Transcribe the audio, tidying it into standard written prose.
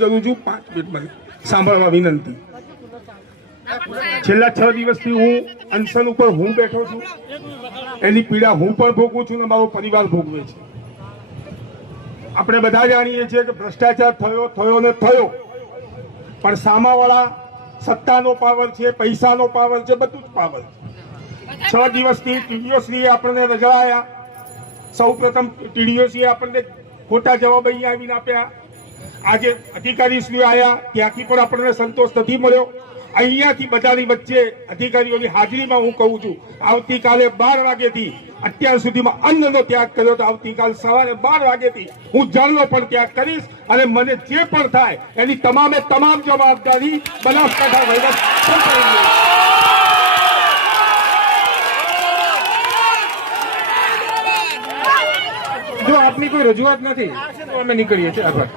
કરું છું 5 મિનિટમાં સાંભળવા વિનંતી। છેલ્લા 6 દિવસથી હું અનશન ઉપર હું બેઠો છું, એની પીડા હું પણ ભોગવું છું ને મારો પરિવાર ભોગવે છે। આપણે બધા જાણીએ છીએ કે ભ્રષ્ટાચાર થયો ને થયો, પણ સામાવાળા સત્તાનો પાવર છે, પૈસાનો પાવર છે, બધું જ પાવર છે। 6 દિવસથી ટીડીઓશ્રીએ આપણને રજળાયા। સૌ પ્રથમ ટીડીઓશ્રીએ આપણને ખોટા જવાબ અહીંયા આવીને આપ્યા। આજે અધિકારીશ્રીઓ આવ્યા, ત્યાંથી પણ આપણને સંતોષ નથી મળ્યો। અહીંયાથી બધાની વચ્ચે અધિકારીઓની હાજરીમાં હું કહું છું, આવતીકાલે 12 વાગ્યાથી અત્યાર સુધીમાં અન્નનો ત્યાગ કર્યો તો આવતીકાલ સવારે 12 વાગ્યાથી હું જળનો પણ ત્યાગ કરીશ અને મને જે પણ થાય એની તમામે તમામ જવાબદારી બનાસકાંઠા વહીવટ। જો આપની કોઈ રજૂઆત નથી તો અમે નીકળીએ છીએ। આભાર।